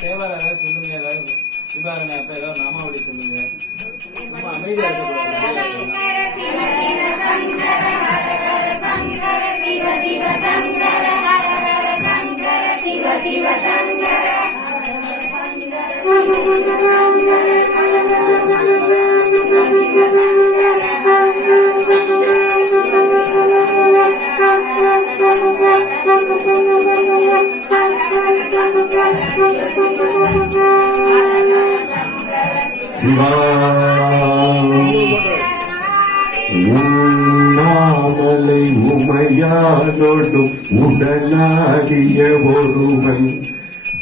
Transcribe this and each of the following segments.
தேவார சொல்லுங்க, ஏதாவது விபாகனை அப்ப ஏதாவது நாமாவளி சொல்லுங்க. அமைதியா உண்ணாமலை உமையானோடும் உடலாகிய ஒருவன்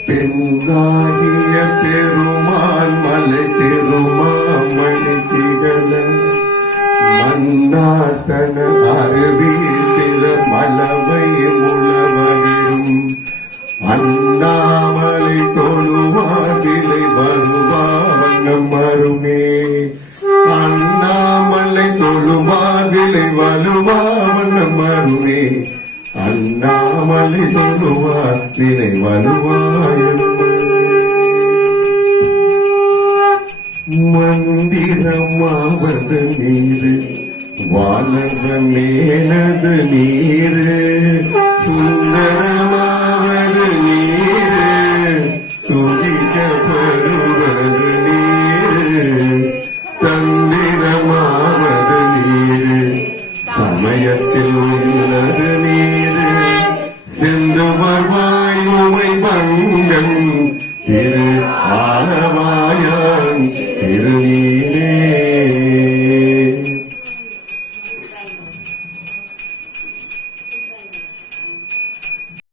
பெண்ணாகிய பெருமான் மலை திருமாமணி திகழ மன்னாத்தன அருவி திற மலவை முழவரும் அண்ணாமலை தொழுவாதிலை வருவாவண்ணம் மருமே அண்ணாமலை தொழுவாதிலை வலுவாவண்ணம் மருமே அண்ணாமலை தொழுவாதிலை வலுவாயம் மந்திரமாவது நீரு வாழக மேலது நீரு